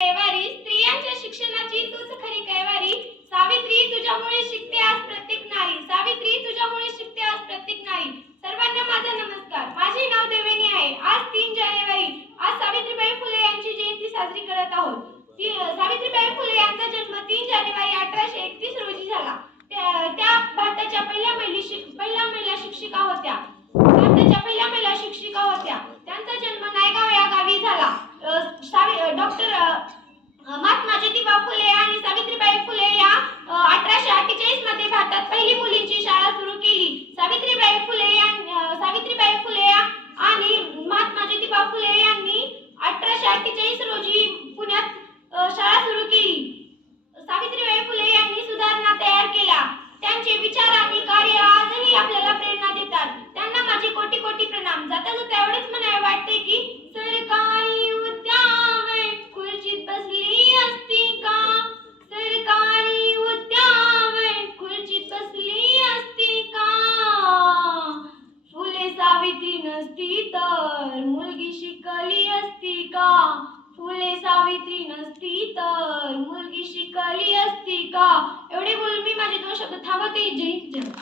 कैवारी स्त्रियांच्या शिक्षणाची तूच खरी कैवारी. सावित्री तुझ्यामुळे शिकते आज प्रत्येक नारी. सावित्री तुझ्यामुळे शिकते आज प्रत्येक नारी. सर्वांना माझा नमस्कार. माझे नाव देवेनी आहे. आज 3 जानेवारी आज सावित्रीबाई फुले यांची जयंती साजरी करत आहोत. सावित्रीबाई फुले यांचा जन्म 3 जानेवारी 1831 रोजी झाला. त्या भारताच्या पहिल्या महिला शिक्षिका होत्या. त्यांचा जन्म नायगाव या गावी झाला. डॉक्टर महात्मा ज्योतिबा फुले आणि सावित्रीबाई फुले या 1848 मध्ये भारतात पहिली मुलींची शाळा सुरू केली. सावित्रीबाई फुले आणि महात्मा ज्योतिबा फुले यांनी 1848 रोजी पुण्यात शाळा सुरू केली. सावित्रीबाई फुले यांनी सुधारणा तयार केल्या. त्यांचे विचार आणि कार्य आजही आपल्याला प्रेरणा देतात. त्यांना माझे कोटी कोटी प्रणाम. जाता जाता एवढेच म्हणावे वाटते की सरकारी उद्यावर खुर्चीत बसली असती का. सरकारी उद्यावर खुर्चीत बसली असती का. फुले सावित्री नसती तर मुलगी शिकली असती का. फुले सावित्री नसती तर मुलगी शिकली असती का. एवढे बोलून मी माझे 2 शब्द थांबवते. जय हिंद.